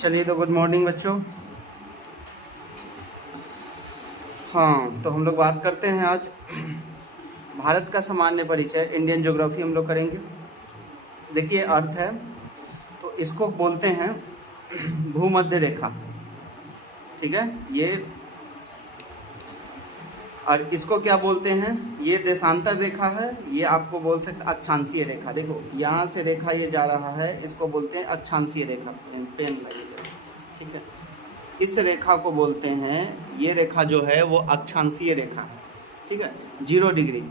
चलिए तो good morning बच्चों। हाँ, तो हम लोग बात करते हैं आज भारत का सामान्य परिचय, इंडियन ज्योग्राफी हम लोग करेंगे। देखिए अर्थ है तो इसको बोलते हैं भूमध्य रेखा, ठीक है। ये और इसको क्या बोलते हैं, ये देशांतर रेखा है, ये आपको बोल सकते अक्षांशीय रेखा। देखो यहाँ से रेखा ये जा रहा है, इसको बोलते हैं अक्षांशीय रेखा। पेन लगेगा, ठीक है। इस रेखा को बोलते हैं, ये रेखा जो है वो अक्षांशीय रेखा है, ठीक है, 0 डिग्री।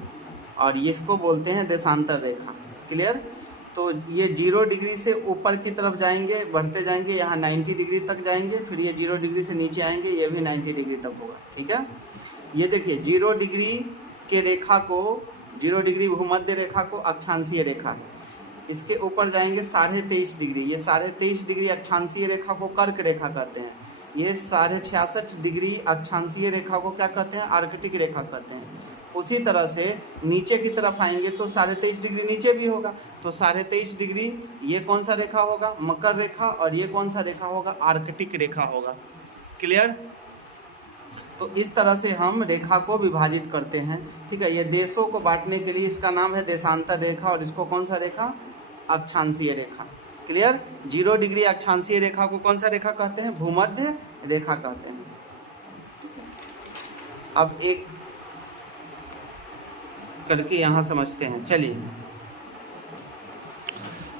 और ये इसको बोलते हैं देशांतर रेखा। क्लियर। तो ये 0 डिग्री से ऊपर की तरफ जाएंगे, बढ़ते जाएंगे, यहाँ 90 डिग्री तक जाएंगे, फिर ये 0 डिग्री से नीचे आएंगे, ये भी 90 डिग्री तक होगा, ठीक है। ये देखिए 0 डिग्री के रेखा को, 0 डिग्री भूमध्य रेखा को अक्षांशीय रेखा है। इसके ऊपर जाएंगे 23.5 डिग्री, ये 23.5 डिग्री अक्षांशीय रेखा को कर्क रेखा कहते हैं। ये 66.5 डिग्री अक्षांशीय रेखा को क्या कहते हैं, आर्कटिक रेखा कहते हैं। उसी तरह से नीचे की तरफ आएंगे तो 23.5 डिग्री नीचे भी होगा, तो 23.5 डिग्री ये कौन सा रेखा होगा, मकर रेखा, और ये कौन सा रेखा होगा, आर्कटिक रेखा होगा। क्लियर। तो इस तरह से हम रेखा को विभाजित करते हैं, ठीक है। ये देशों को बांटने के लिए इसका नाम है देशांतर रेखा, और इसको कौन सा रेखा, अक्षांशीय रेखा। क्लियर। 0 डिग्री अक्षांशीय रेखा को कौन सा रेखा कहते हैं, भूमध्य रेखा कहते हैं। अब एक करके यहाँ समझते हैं। चलिए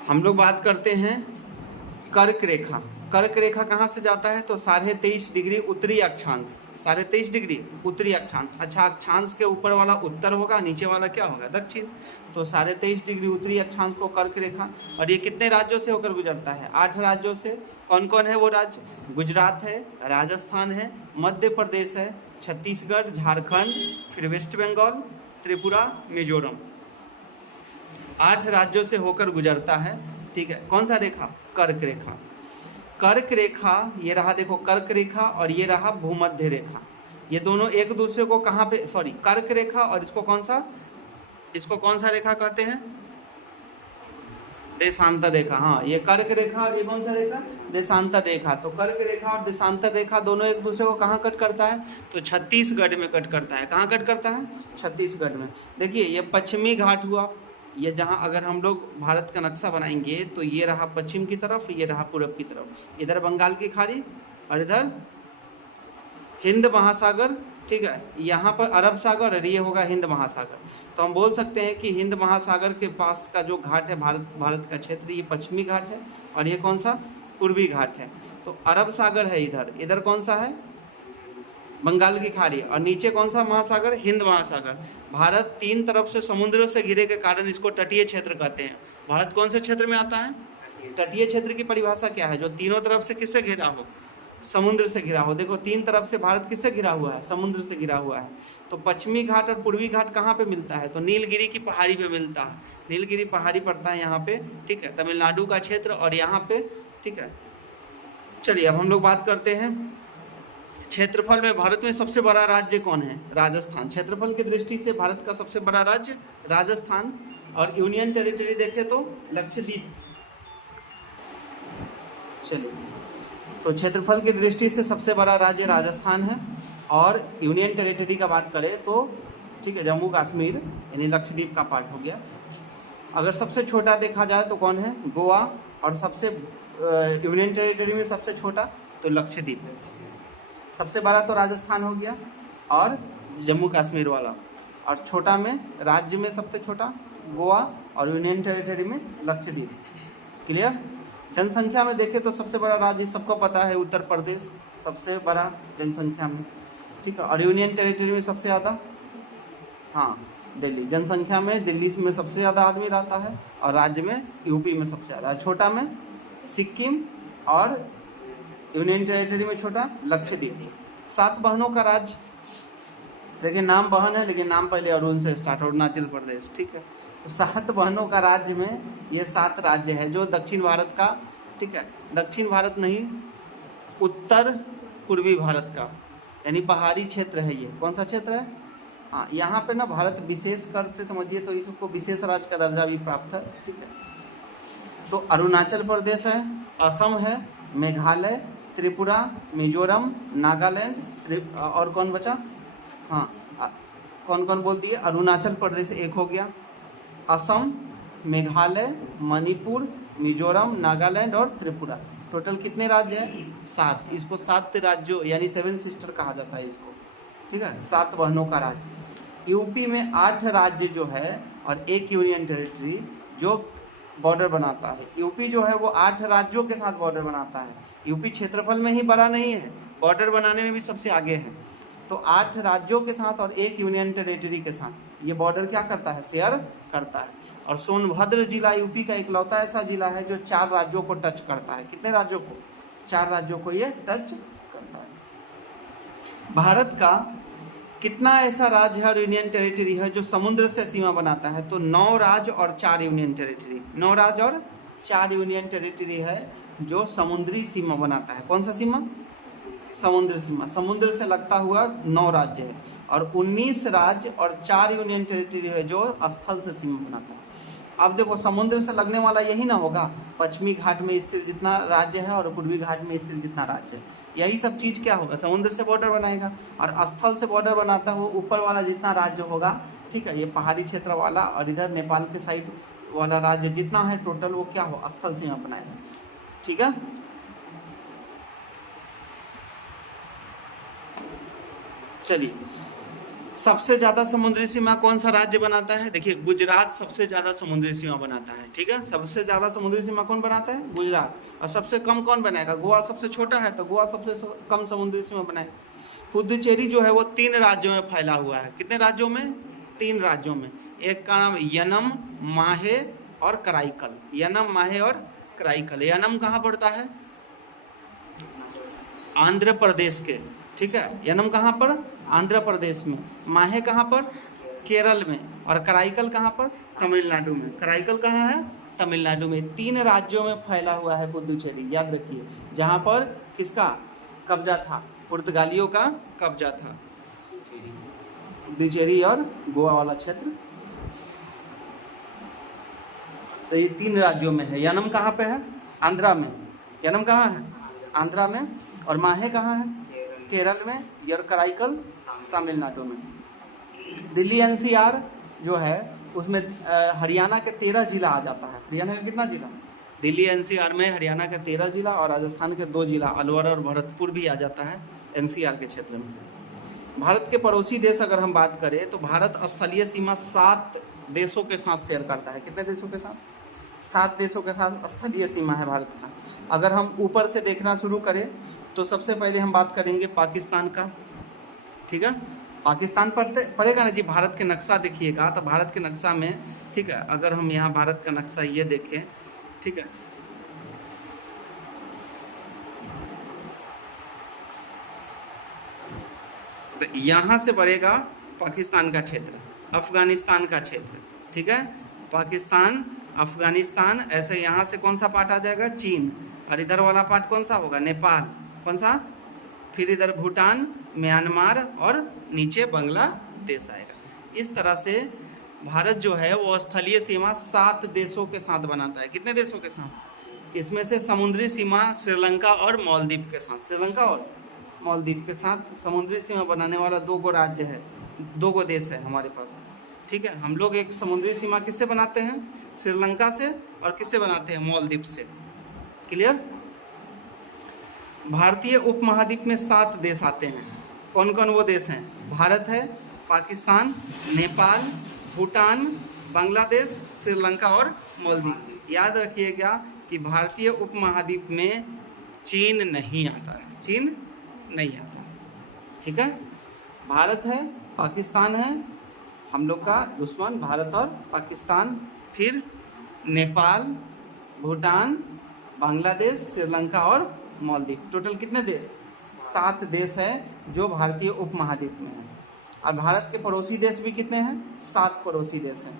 हम लोग बात करते हैं कर्क रेखा। कर्क रेखा कहाँ से जाता है, तो 23.5 डिग्री उत्तरी अक्षांश, 23.5 डिग्री उत्तरी अक्षांश। अच्छा, अक्षांश के ऊपर वाला उत्तर होगा, नीचे वाला क्या होगा, दक्षिण। तो 23.5 डिग्री उत्तरी अक्षांश को कर्क रेखा। और ये कितने राज्यों से होकर गुजरता है, 8 राज्यों से। कौन कौन है वो राज्य, गुजरात है, राजस्थान है, मध्य प्रदेश है, छत्तीसगढ़, झारखंड, फिर वेस्ट बंगाल, त्रिपुरा, मिजोरम। 8 राज्यों से होकर गुजरता है, ठीक है। कौन सा रेखा, कर्क रेखा। कर्क रेखा ये रहा, देखो कर्क रेखा, और ये रहा भूमध्य रेखा। ये दोनों एक दूसरे को कहाँ पे, सॉरी, कर्क रेखा और इसको कौन सा रेखा कहते हैं, देशांतर रेखा। हाँ, ये कर्क रेखा और ये कौन सा रेखा, देशांतर रेखा। तो कर्क रेखा और देशांतर रेखा दोनों एक दूसरे को कहाँ कट करता है, तो छत्तीसगढ़ में कट करता है। कहाँ कट करता है, छत्तीसगढ़ में। देखिए ये पश्चिमी घाट हुआ, ये जहाँ अगर हम लोग भारत का नक्शा बनाएंगे तो ये रहा पश्चिम की तरफ, ये रहा पूरब की तरफ, इधर बंगाल की खाड़ी और इधर हिंद महासागर, ठीक है। यहाँ पर अरब सागर और ये होगा हिंद महासागर। तो हम बोल सकते हैं कि हिंद महासागर के पास का जो घाट है भारत का क्षेत्र, ये पश्चिमी घाट है, और ये कौन सा, पूर्वी घाट है। तो अरब सागर है इधर, इधर कौन सा है, बंगाल की खाड़ी, और नीचे कौन सा महासागर, हिंद महासागर। भारत 3 तरफ से समुद्रों से घिरे के कारण इसको तटीय क्षेत्र कहते हैं। भारत कौन से क्षेत्र में आता है, तटीय क्षेत्र की परिभाषा क्या है, जो तीनों तरफ से किससे घिरा हो, समुद्र से घिरा हो। देखो 3 तरफ से भारत किससे घिरा हुआ है, समुद्र से घिरा हुआ है। तो पश्चिमी घाट और पूर्वी घाट कहाँ पे मिलता है, तो नीलगिरी की पहाड़ी पे मिलता है। नीलगिरी पहाड़ी पड़ता है यहाँ पे, ठीक है, तमिलनाडु का क्षेत्र, और यहाँ पे, ठीक है। चलिए अब हम लोग बात करते हैं क्षेत्रफल में। भारत में सबसे बड़ा राज्य कौन है, राजस्थान। क्षेत्रफल की दृष्टि से भारत का सबसे बड़ा राज्य राजस्थान, और यूनियन टेरिटरी देखें तो लक्षद्वीप। चलिए, तो क्षेत्रफल की दृष्टि से सबसे बड़ा राज्य राजस्थान है, और यूनियन टेरिटरी का बात करें तो, ठीक है, जम्मू कश्मीर यानी लक्षद्वीप का पार्ट हो गया। अगर सबसे छोटा देखा जाए तो कौन है, गोवा, और सबसे यूनियन टेरिटरी में सबसे छोटा तो लक्षद्वीप। सबसे बड़ा तो राजस्थान हो गया और जम्मू कश्मीर वाला, और छोटा में राज्य में सबसे छोटा गोवा, और यूनियन टेरिटरी में लक्षद्वीप। क्लियर। जनसंख्या में देखें तो सबसे बड़ा राज्य सबको पता है उत्तर प्रदेश, सबसे बड़ा जनसंख्या में, ठीक है। और यूनियन टेरिटरी में सबसे ज़्यादा, हाँ, दिल्ली। जनसंख्या में दिल्ली में सबसे ज़्यादा आदमी रहता है, और राज्य में यूपी में सबसे ज़्यादा, छोटा में सिक्किम, और यूनियन टेरिटरी में छोटा लक्षद्वीप। 7 बहनों का राज्य, देखिए नाम बहन है लेकिन नाम पहले अरुण से स्टार्ट, अरुणाचल प्रदेश, ठीक है। तो 7 बहनों का राज्य में ये 7 राज्य है जो दक्षिण भारत का, ठीक है, दक्षिण भारत नहीं, उत्तर पूर्वी भारत का, यानी पहाड़ी क्षेत्र है। ये कौन सा क्षेत्र है, हाँ, यहाँ पे ना भारत विशेष कर से समझिए तो इसको विशेष राज्य का दर्जा भी प्राप्त है, ठीक है। तो अरुणाचल प्रदेश है, असम है, मेघालय, त्रिपुरा, मिजोरम, नागालैंड, और कौन बचा? हाँ, कौन कौन बोल दिए? अरुणाचल प्रदेश एक हो गया, असम, मेघालय, मणिपुर, मिजोरम, नागालैंड और त्रिपुरा। टोटल कितने राज्य हैं? 7। इसको 7 राज्यों यानी 7 सिस्टर कहा जाता है इसको, ठीक है, 7 बहनों का राज्य। यूपी में 8 राज्य जो है और 1 यूनियन टेरिटरी जो बॉर्डर बनाता है। यूपी जो है वो 8 राज्यों के साथ बॉर्डर बनाता है। यूपी क्षेत्रफल में ही बड़ा नहीं है, बॉर्डर बनाने में भी सबसे आगे है। तो 8 राज्यों के साथ और 1 यूनियन टेरिटरी के साथ ये बॉर्डर क्या करता है? शेयर करता है। और सोनभद्र जिला यूपी का इकलौता ऐसा जिला है जो 4 राज्यों को टच करता है। कितने राज्यों को? 4 राज्यों को ये टच करता है। भारत का कितना ऐसा राज्य है और यूनियन टेरिटरी है जो समुद्र से सीमा बनाता है? तो 9 राज्य और 4 यूनियन टेरिटरी। 9 राज्य और 4 यूनियन टेरिटरी है जो समुद्री सीमा बनाता है। कौन सा सीमा? समुद्र सीमा। समुद्र से लगता हुआ 9 राज्य है और 19 राज्य और 4 यूनियन टेरिटरी है जो स्थल से सीमा बनाता है। अब देखो, समुद्र से लगने वाला यही ना होगा, पश्चिमी घाट में स्थित जितना राज्य है और पूर्वी घाट में स्थित जितना राज्य है, यही सब चीज़ क्या होगा? समुद्र से बॉर्डर बनाएगा। और स्थल से बॉर्डर बनाता हो ऊपर वाला जितना राज्य होगा, ठीक है, ये पहाड़ी क्षेत्र वाला और इधर नेपाल के साइड वाला राज्य जितना है टोटल, वो क्या हो? स्थल सीमा बनाएगा, ठीक है। चलिए, सबसे ज़्यादा समुद्री सीमा कौन सा राज्य बनाता है? देखिए, गुजरात सबसे ज़्यादा समुद्री सीमा बनाता है, ठीक है। सबसे ज़्यादा समुद्री सीमा कौन बनाता है? गुजरात। और सबसे कम कौन बनाएगा? गोवा सबसे छोटा है तो गोवा सबसे कम समुद्री सीमा बनाएगा। पुदुचेरी जो है वो 3 राज्यों में फैला हुआ है। कितने राज्यों में? 3 राज्यों में। एक का नाम यनम, माहे और कराईकल। यनम, माहे और कराईकल। यनम कहाँ पड़ता है? आंध्र प्रदेश के, ठीक है। यनम कहाँ पर? आंध्र प्रदेश में। माहे कहाँ पर? केरल में। और कराईकल कहाँ पर? तमिलनाडु में। कराईकल कहाँ है? तमिलनाडु में। 3 राज्यों में फैला हुआ है पुदुचेरी, याद रखिए, जहाँ पर किसका कब्जा था? पुर्तगालियों का कब्जा था। पुदुचेरी और गोवा वाला क्षेत्र, तो ये 3 राज्यों में है। यनम कहाँ पे है? आंध्रा में। यनम कहाँ है? आंध्रा में। और माहे कहाँ है? केरल में। और कराईकल तमिलनाडु में। दिल्ली एनसीआर जो है उसमें हरियाणा के 13 जिला आ जाता है। हरियाणा का कितना जिला? दिल्ली एनसीआर में हरियाणा के 13 जिला और राजस्थान के 2 जिला अलवर और भरतपुर भी आ जाता है एनसीआर के क्षेत्र में। भारत के पड़ोसी देश अगर हम बात करें तो भारत स्थलीय सीमा 7 देशों के साथ शेयर करता है। कितने देशों के साथ? 7 देशों के साथ स्थलीय सीमा है भारत का। अगर हम ऊपर से देखना शुरू करें तो सबसे पहले हम बात करेंगे पाकिस्तान का, ठीक है। पाकिस्तान पड़ेगा ना जी। भारत के नक्शा देखिएगा तो भारत के नक्शा में, ठीक है, अगर हम यहाँ भारत का नक्शा ये देखें, ठीक है, तो यहाँ से बढ़ेगा पाकिस्तान का क्षेत्र, अफगानिस्तान का क्षेत्र, ठीक है। पाकिस्तान, अफगानिस्तान, ऐसे यहाँ से कौन सा पार्ट आ जाएगा? चीन। और इधर वाला पार्ट कौन सा होगा? नेपाल। कौन सा? फिर इधर भूटान, म्यांमार और नीचे बांग्लादेश आएगा। इस तरह से भारत जो है वो स्थलीय सीमा 7 देशों के साथ बनाता है। कितने देशों के साथ? इसमें से समुद्री सीमा श्रीलंका और मालदीव के साथ, श्रीलंका और मालदीव के साथ समुद्री सीमा बनाने वाला 2 गो राज्य है, 2 गो देश है हमारे पास, ठीक है। हम लोग एक समुद्री सीमा किससे बनाते हैं? श्रीलंका से। और किससे बनाते हैं? मालदीव से। क्लियर? भारतीय उपमहाद्वीप में 7 देश आते हैं। कौन कौन वो देश हैं? भारत है, पाकिस्तान, नेपाल, भूटान, बांग्लादेश, श्रीलंका और मालदीव। याद रखिएगा कि भारतीय उपमहाद्वीप में चीन नहीं आता है, चीन नहीं आता, ठीक है। भारत है, पाकिस्तान है, हम लोग का दुश्मन भारत और पाकिस्तान, फिर नेपाल, भूटान, बांग्लादेश, श्रीलंका और मालदीव। टोटल कितने देश? 7 देश है जो भारतीय उपमहाद्वीप में है। और भारत के पड़ोसी देश भी कितने हैं? 7 पड़ोसी देश हैं।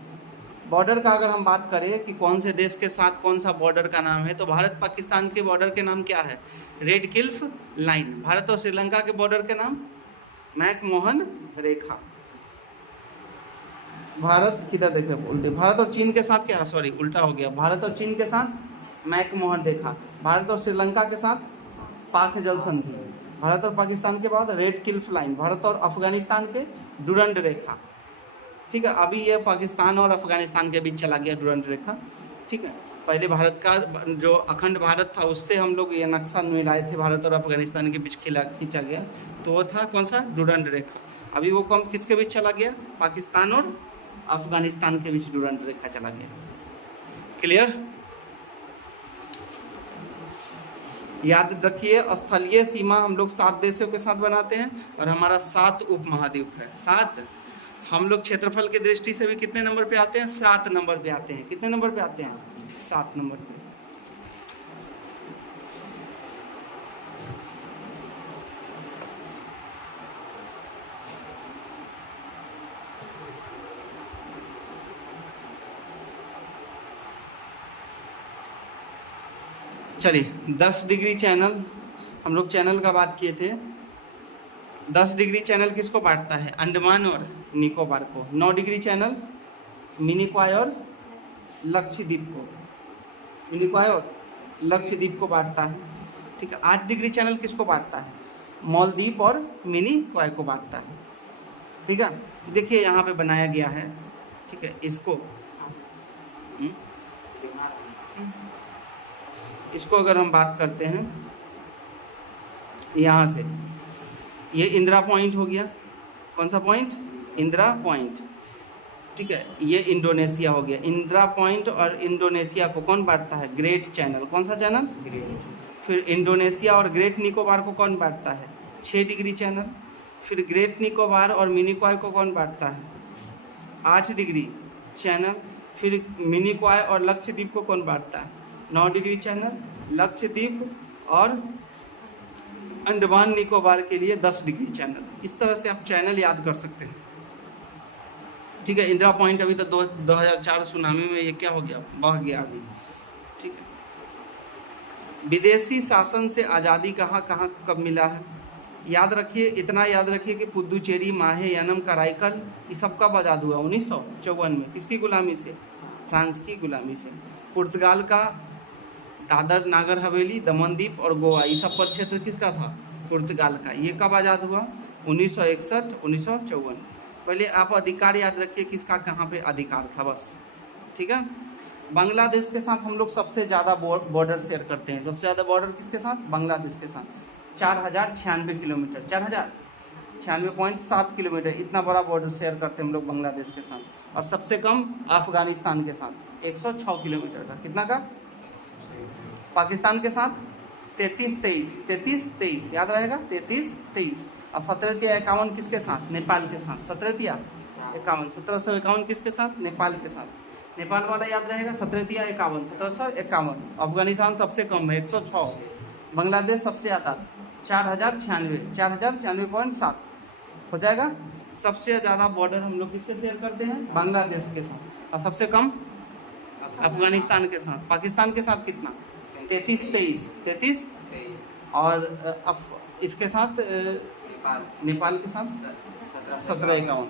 बॉर्डर का अगर हम बात करें कि कौन से देश के साथ कौन सा बॉर्डर का नाम है, तो भारत पाकिस्तान के बॉर्डर के नाम क्या है? Red Cliff line. भारत और श्रीलंका के बॉर्डर के नाम? मैकमोहन रेखा। भारत किधर देखे उल्टे? भारत और चीन के साथ क्या? सॉरी, उल्टा हो गया। भारत और चीन के साथ मैकमोहन रेखा। भारत और श्रीलंका के साथ पाक जल संधि, भारत और पाकिस्तान के बाद रेड क्लिफ लाइन, भारत और अफगानिस्तान के डुरंड रेखा। ठीक है, अभी ये पाकिस्तान और अफगानिस्तान के बीच चला गया डुरंड रेखा। ठीक है, पहले भारत का जो अखंड भारत था उससे हम लोग ये नक्शा मिलाए थे, भारत और अफगानिस्तान के बीच खींचा गया, तो वो था कौन सा, डुरंड रेखा। अभी वो कौन किसके बीच चला गया, पाकिस्तान और अफगानिस्तान के बीच डुरंड रेखा चला गया। क्लियर? याद रखिए, स्थलीय सीमा हम लोग 7 देशों के साथ बनाते हैं और हमारा 7 उपमहाद्वीप है, 7। हम लोग क्षेत्रफल की दृष्टि से भी कितने नंबर पे आते हैं, 7 नंबर पे आते हैं। कितने नंबर पे आते हैं, 7 नंबर पे। चलिए 10 डिग्री चैनल, हम लोग चैनल का बात किए थे। 10 डिग्री चैनल किसको बांटता है, अंडमान और निकोबार को। 9 डिग्री चैनल मिनिकॉय और लक्षद्वीप को, मिनिकॉय और लक्षद्वीप को बांटता है। ठीक है, 8 डिग्री चैनल किसको बांटता है, मालदीव और मिनिकॉय को बांटता है। ठीक है, देखिए यहाँ पे बनाया गया है। ठीक है, इसको अगर हम बात करते हैं यहाँ से, ये इंदिरा पॉइंट हो गया। कौन सा पॉइंट, इंदिरा पॉइंट। ठीक है, ये इंडोनेशिया हो गया। इंदिरा पॉइंट और इंडोनेशिया को कौन बांटता है, ग्रेट चैनल। कौन सा चैनल, फिर इंडोनेशिया और ग्रेट निकोबार को कौन बांटता है, 6 डिग्री चैनल। फिर ग्रेट निकोबार और मिनिकॉय को कौन बांटता है, 8 डिग्री चैनल। फिर मिनिकॉय और लक्षद्वीप को कौन बांटता है, 9 डिग्री चैनल। लक्षद्वीप और अंडमान निकोबार के लिए 10 डिग्री चैनल। इस तरह से आप चैनल याद कर सकते हैं। ठीक है, इंदिरा पॉइंट अभी तो 2004 सुनामी में ये क्या हो गया, बह गया अभी। ठीक है, विदेशी शासन से आज़ादी कहाँ कहाँ कब मिला है, याद रखिए, इतना याद रखिए कि पुदुचेरी, माहे, यनम, कराईकल, ये सब कब आज़ाद हुआ, 1954 में। किसकी गुलामी से, फ्रांस की गुलामी से। पुर्तगाल का दादर, नागर हवेली, दमन द्वीप और गोवा, ये सब पर क्षेत्र किसका था, पुर्तगाल का। ये कब आज़ाद हुआ, 1961, 1954। पहले आप अधिकार याद रखिए किसका कहाँ पे अधिकार था, बस। ठीक है, बांग्लादेश के साथ हम लोग सबसे ज़्यादा बॉर्डर शेयर करते हैं। सबसे ज़्यादा बॉर्डर किसके साथ, बांग्लादेश के साथ। 4096 किलोमीटर, 4096.7 किलोमीटर, इतना बड़ा बॉर्डर शेयर करते हैं हम लोग बांग्लादेश के साथ। और सबसे कम अफगानिस्तान के साथ 106 किलोमीटर का। कितना का, पाकिस्तान के साथ 33-23 याद रहेगा, 33-23। और 1751 किसके साथ, नेपाल के साथ। 1751, 1751 किसके साथ, नेपाल के साथ। नेपाल वाला याद रहेगा, 1751, 1751। अफगानिस्तान सबसे कम है 106, बांग्लादेश सबसे ज़्यादा 4096.7 हो जाएगा। सबसे ज़्यादा बॉर्डर हम लोग किससे शेयर करते हैं, बांग्लादेश के साथ। और सबसे कम अफगानिस्तान के साथ। पाकिस्तान के साथ कितना, 33-23। और इसके साथ नेपाल के साथ 1751।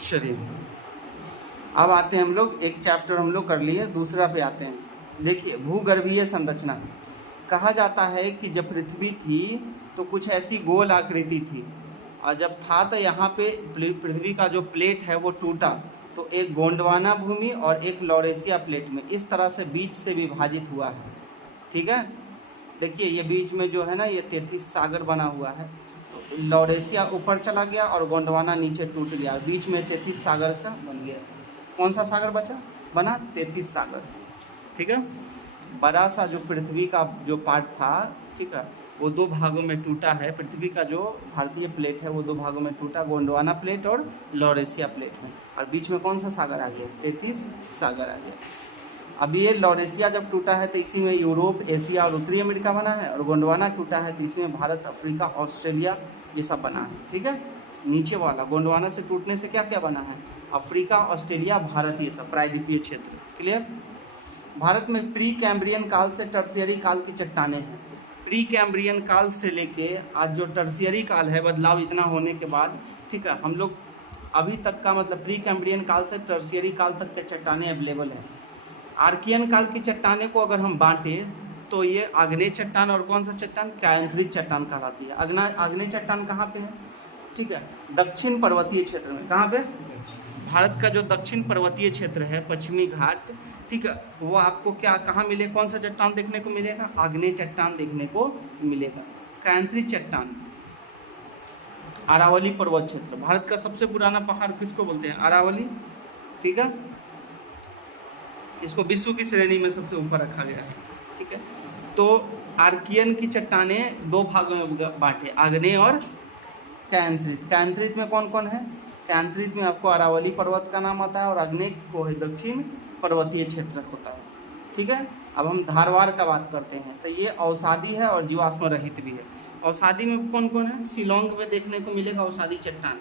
चलिए अब आते हैं हम लोग, एक चैप्टर हम लोग कर लिए, दूसरा पे आते हैं। देखिए, भूगर्भीय संरचना। कहा जाता है कि जब पृथ्वी थी तो कुछ ऐसी गोल आकृति थी, और जब था तो यहाँ पे पृथ्वी का जो प्लेट है वो टूटा, तो एक गोंडवाना भूमि और एक लॉरेशिया प्लेट में इस तरह से बीच से विभाजित हुआ है। ठीक है, देखिए ये बीच में जो है ना, ये 33 सागर बना हुआ है। तो लॉरेशिया ऊपर चला गया और गोंडवाना नीचे टूट गया, बीच में 33 सागर का बन गया। कौन सा सागर बचा, बना 33 सागर। ठीक है, बड़ा सा जो पृथ्वी का जो पार्ट था, ठीक है, वो 2 भागों में टूटा है। पृथ्वी का जो भारतीय प्लेट है वो 2 भागों में टूटा, गोंडवाना प्लेट और लॉरेशिया प्लेट में। और बीच में कौन सा सागर आ गया, 33 सागर आ गया। अब ये लॉरेशिया जब टूटा है तो इसी में यूरोप, एशिया और उत्तरी अमेरिका बना है, और गोंडवाना टूटा है तो इसमें भारत, अफ्रीका, ऑस्ट्रेलिया ये सब बना है। ठीक है, नीचे वाला गोंडवाना से टूटने से क्या क्या बना है, अफ्रीका, ऑस्ट्रेलिया, भारत, ये सब प्रायद्वीपीय क्षेत्र। क्लियर। भारत में प्री कैम्ब्रियन काल से टर्शियरी काल की चट्टानें हैं। प्री कैम्ब्रियन काल से लेके आज जो टर्शियरी काल है, बदलाव इतना होने के बाद, ठीक है, हम लोग अभी तक का मतलब प्री कैम्ब्रियन काल से टर्शियरी काल तक के चट्टानें अवेलेबल है। आर्कियन काल की चट्टाने को अगर हम बांटे तो ये आग्नेय चट्टान और कौन सा चट्टान, कैंथ्रित चट्टान कहलाती है। आग्नेय चट्टान कहाँ पे है, ठीक है, दक्षिण पर्वतीय क्षेत्र में। कहाँ पे, भारत का जो दक्षिण पर्वतीय क्षेत्र है, पश्चिमी घाट, ठीक है, वो आपको क्या कहाँ मिले, कौन सा चट्टान देखने को मिलेगा, आग्नेय चट्टान देखने को मिलेगा। कैंथ्रित चट्टान, अरावली पर्वत क्षेत्र, भारत का सबसे पुराना पहाड़ किसको बोलते हैं, अरावली, ठीक है, इसको विश्व की श्रेणी में सबसे ऊपर रखा गया है, ठीक है। तो आर्कियन की चट्टानें दो भागों में बांटे, आग्नेय और कैंथ्रित। कैंथ्रित में कौन कौन है, कैंथ्रित में आपको अरावली पर्वत का नाम आता है और आग्नेय को है दक्षिण पर्वतीय क्षेत्र होता है, ठीक है। अब हम धारवाड़ का बात करते हैं, तो ये अवसादी है और जीवाश्म रहित भी है। अवसादी में कौन कौन है, शिलोंग में देखने को मिलेगा अवसादी चट्टान,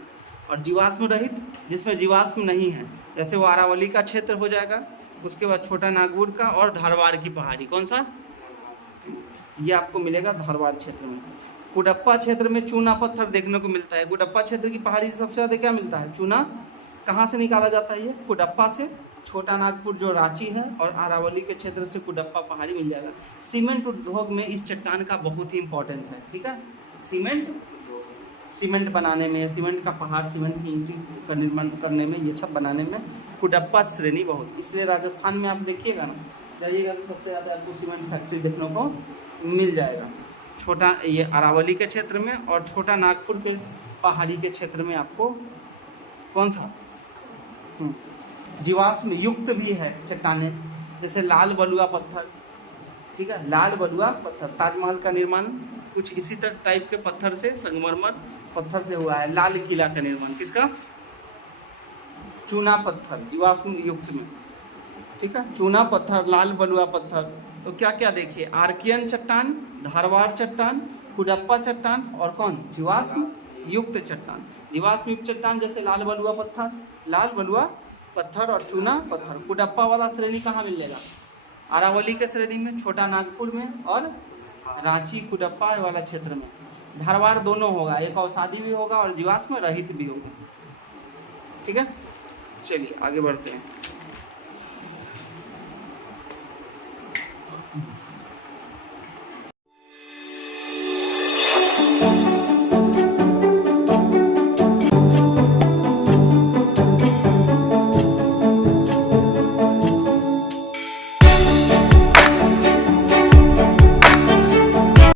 और जीवाश्म रहित जिसमें जीवाश्म नहीं है, जैसे वो अरावली का क्षेत्र हो जाएगा, उसके बाद छोटा नागपुर का और धारवाड़ की पहाड़ी, कौन सा, ये आपको मिलेगा धारवाड़ क्षेत्र में। कुडप्पा क्षेत्र में चूना पत्थर देखने को मिलता है। कुडप्पा क्षेत्र की पहाड़ी से सबसे ज़्यादा क्या मिलता है, चूना। कहाँ से निकाला जाता है ये, कुडप्पा से। छोटा नागपुर जो रांची है और अरावली के क्षेत्र से कुडप्पा पहाड़ी मिल जाएगा। सीमेंट उद्योग में इस चट्टान का बहुत ही इंपॉर्टेंस है, ठीक है। सीमेंट बनाने में, सीमेंट का पहाड़, सीमेंट की ईंट का निर्माण करने में, ये सब बनाने में कुडप्पा श्रेणी बहुत, इसलिए राजस्थान में आप देखिएगा ना, जाइएगा तो सबसे ज़्यादा आपको सीमेंट फैक्ट्री देखने को मिल जाएगा। छोटा ये अरावली के क्षेत्र में और छोटा नागपुर के पहाड़ी के क्षेत्र में आपको कौन सा, जीवाश्म युक्त भी है चट्टाने, जैसे लाल बलुआ पत्थर, ठीक है, लाल बलुआ पत्थर। ताजमहल का निर्माण कुछ इसी तरह टाइप के पत्थर से, संगमरमर पत्थर से हुआ है। लाल किला का निर्माण किसका, चूना पत्थर, जीवाश्म युक्त में, ठीक है, चूना पत्थर, लाल बलुआ पत्थर। तो क्या क्या देखिए, आर्कियन चट्टान, धारवाड़ चट्टान, कुडप्पा चट्टान और कौन, जीवाश्म युक्त चट्टान। जीवाश्म युक्त चट्टान जैसे लाल बलुआ पत्थर और चूना पत्थर। कुडप्पा वाला श्रेणी कहाँ मिलेगा, अरावली के श्रेणी में, छोटा नागपुर में और रांची कुडप्पा वाला क्षेत्र में। धारवाड़ दोनों होगा, एक अवसादी भी होगा और जीवाश्म रहित भी होगा, ठीक है। चलिए आगे बढ़ते हैं।